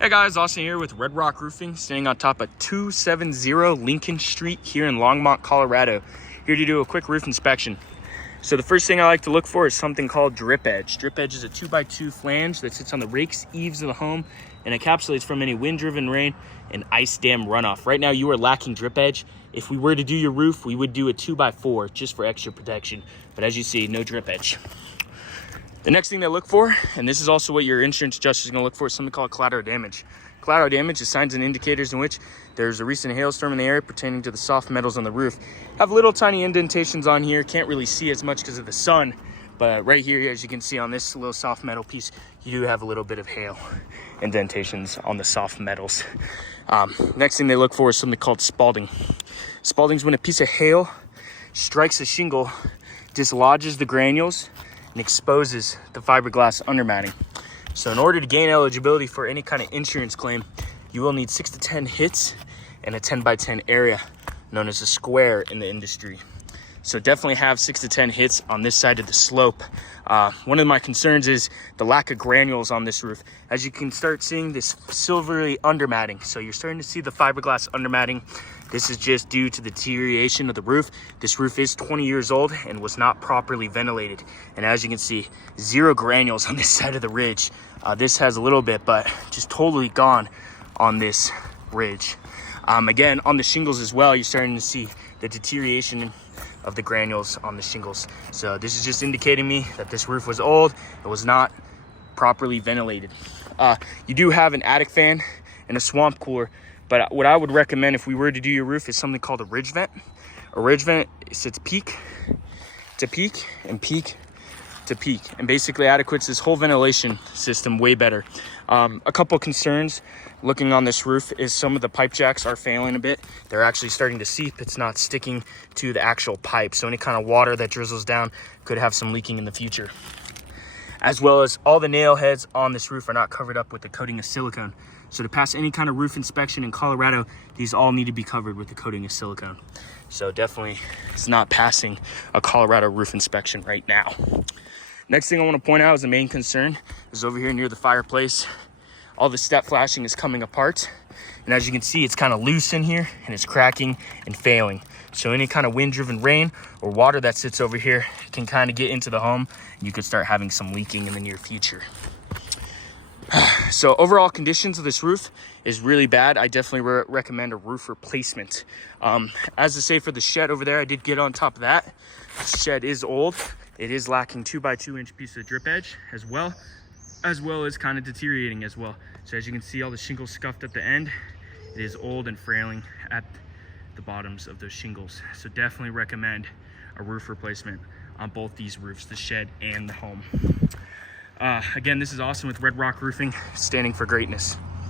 Hey guys, Austin here with Red Rock Roofing, standing on top of 270 Lincoln Street here in Longmont, Colorado. Here to do a quick roof inspection. So the first thing I like to look for is something called drip edge. Drip edge is a 2x2 flange that sits on the rakes eaves of the home and encapsulates from any wind-driven rain and ice dam runoff. Right now you are lacking drip edge. If we were to do your roof, we would do a 2x4 just for extra protection. But as you see, no drip edge. The next thing they look for, and this is also what your insurance adjuster is going to look for, is something called collateral damage. Collateral damage is signs and indicators in which there's a recent hailstorm in the area pertaining to the soft metals on the roof. Have little tiny indentations on here. Can't really see as much because of the sun, but right here, as you can see on this little soft metal piece, you do have a little bit of hail indentations on the soft metals. Next thing they look for is something called spalding. Spalding is when a piece of hail strikes a shingle, dislodges the granules, and exposes the fiberglass undermatting. So in order to gain eligibility for any kind of insurance claim, you will need 6 to 10 hits in a 10x10 area known as a square in the industry. So definitely have 6 to 10 hits on this side of the slope. One of my concerns is the lack of granules on this roof. As you can start seeing this silvery undermatting. So you're starting to see the fiberglass undermatting. This is just due to the deterioration of the roof. This roof is 20 years old and was not properly ventilated. And as you can see, 0 granules on this side of the ridge. This has a little bit, but just totally gone on this ridge. Again, on the shingles as well, you're starting to see the deterioration of the granules on the shingles. So this is just indicating me that this roof was old. It was not properly ventilated. You do have an attic fan and a swamp cooler, but what I would recommend if we were to do your roof is something called a ridge vent. A ridge vent sits peak to peak and peak to peak, and basically adequates this whole ventilation system way better. A couple concerns looking on this roof is some of the pipe jacks are failing a bit. They're actually starting to seep. It's not sticking to the actual pipe. So any kind of water that drizzles down could have some leaking in the future. As well as all the nail heads on this roof are not covered up with the coating of silicone. So to pass any kind of roof inspection in Colorado, these all need to be covered with the coating of silicone. So definitely it's not passing a Colorado roof inspection right now. Next thing I want to point out is the main concern is over here near the fireplace. All the step flashing is coming apart. And as you can see, it's kind of loose in here and it's cracking and failing. So any kind of wind-driven rain or water that sits over here can kind of get into the home and you could start having some leaking in the near future. So overall conditions of this roof is really bad. I definitely recommend a roof replacement. As to say for the shed over there, I did get on top of that. The shed is old. It is lacking 2x2 inch piece of drip edge as well as kind of deteriorating as well. So as you can see, all the shingles scuffed at the end. It is old and frailing at the bottoms of those shingles. So definitely recommend a roof replacement on both these roofs, the shed and the home. Again, this is Austin with Red Rock Roofing, standing for greatness.